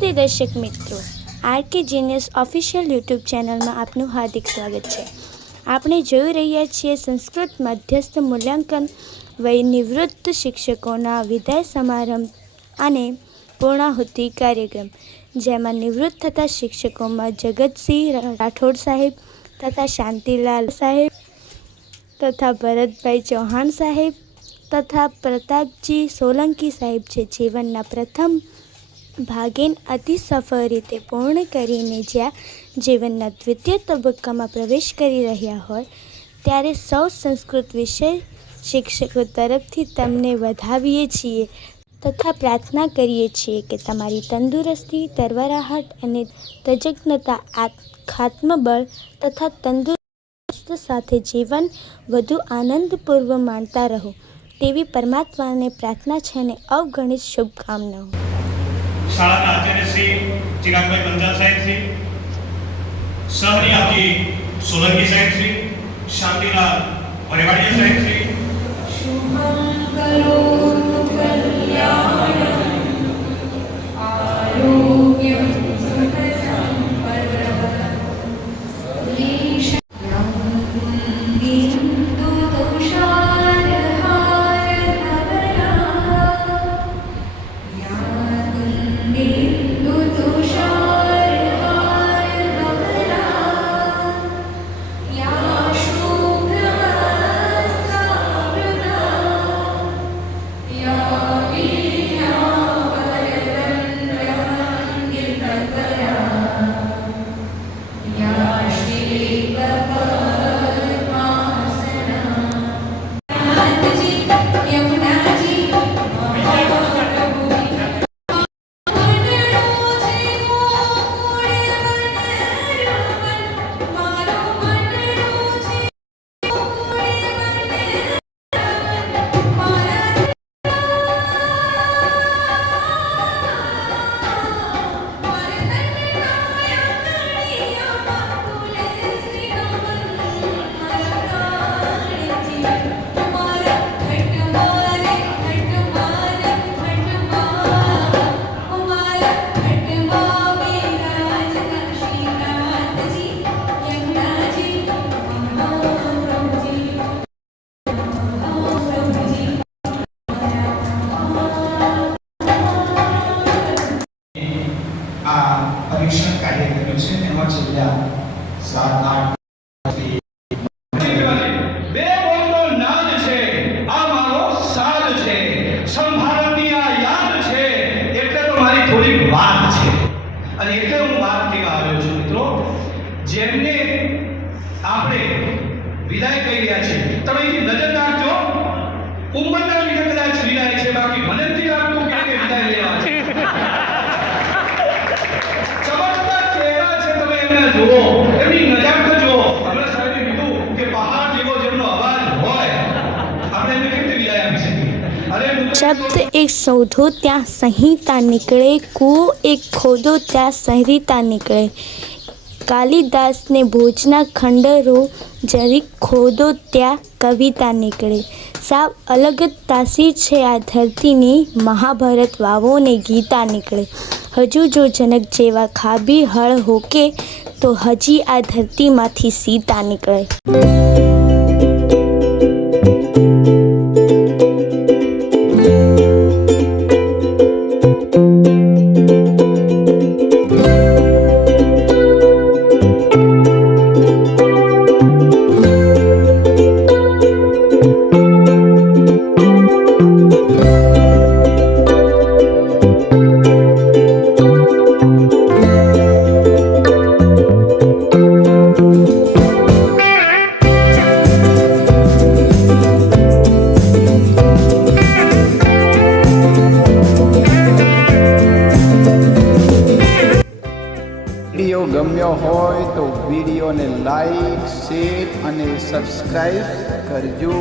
નમસ્તે દર્શક મિત્રો, આરકે જીનિયસ ઓફિશિયલ યુટ્યુબ ચેનલમાં આપનું હાર્દિક સ્વાગત છે। આપણે જોઈ રહ્યા છીએ સંસ્કૃત મધ્યસ્થ મૂલ્યાંકન વય નિવૃત્ત શિક્ષકોના વિદાય સમારંભ અને પૂર્ણાહુતિ કાર્યક્રમ, જેમાં નિવૃત્ત થતા શિક્ષકોમાં જગતસિંહ રાઠોડ સાહેબ તથા શાંતિલાલ સાહેબ તથા ભરતભાઈ ચૌહાણ સાહેબ તથા પ્રતાપજી સોલંકી સાહેબ છે। જીવનના પ્રથમ ભાગેન અતિ સફળ રીતે પૂર્ણ કરીને જ્યાં જીવનના દ્વિતીય તબક્કામાં પ્રવેશ કરી રહ્યા હોય ત્યારે સૌ સંસ્કૃત વિષય શિક્ષકો તરફથી તમને વધાવીએ છીએ તથા પ્રાર્થના કરીએ છીએ કે તમારી તંદુરસ્તી, તરવરાહટ અને તજજ્ઞતા, આત્મબળ તથા તંદુરસ્ત સાથે જીવન વધુ આનંદપૂર્વક માણતા રહો તેવી પરમાત્માને પ્રાર્થના છે અને અવગણિત શુભકામનાઓ। શાળાના આચાર્ય શ્રી ચિરાગભાઈ બંજાર સાહેબ શ્રી, સહની આપી સોલંકી સાહેબ શ્રી, શાંતિલાલ વરેવાડિયા સાહેબ શ્રી, શુભમ કરોતુ કલ્યાણમ આરોગ્યમ સુખ સંપદઃ પરીક્ષણ કાર્ય કર્યું છે એમાં છેલ્લા 7-8 બે બોલનો નાદ છે, આ મારો સાદ છે, સંભાળની આ યાદ છે, એટલે તો મારી થોડી વાત છે અને એટલે હું વાત લેવા આવ્યો છું। મિત્રો, જેમને આપણે વિદાય કહી રહ્યા છે, તમે એની નજર નાખજો, ઉંમરના લીધે કદાચ વિદાય છે, બાકી મને નથી લાગતું કે વિદાય લેવા છે। જુઓ, એમની નજાર તો જુઓ। હમણાં સાહેબે કીધું કે પહાડ જેવો જેમનો અવાજ હોય આપણે એને કેવી રીતે વિદાય આપી શકીએ? શબ્દ એક શોધો ત્યાં સંહિતા નીકળે, કૂવો એક ખોદો ત્યાં સંહિતા નીકળે। કાલિદાસને ભોજના ખંડરો જરી ખોદો ત્યાં કવિતા નીકળે। સાવ અલગ તાસીર છે આ ધરતીની, મહાભારત વાવો ને ગીતા નીકળે। હજુ જો જનક જેવા ખાબી હળ હોકે તો હજી આ ધરતીમાંથી સીતા નીકળે। વિડીયો ગમ્યો હોય તો વિડીયોને લાઈક, શેર અને સબસ્ક્રાઈબ કરજો।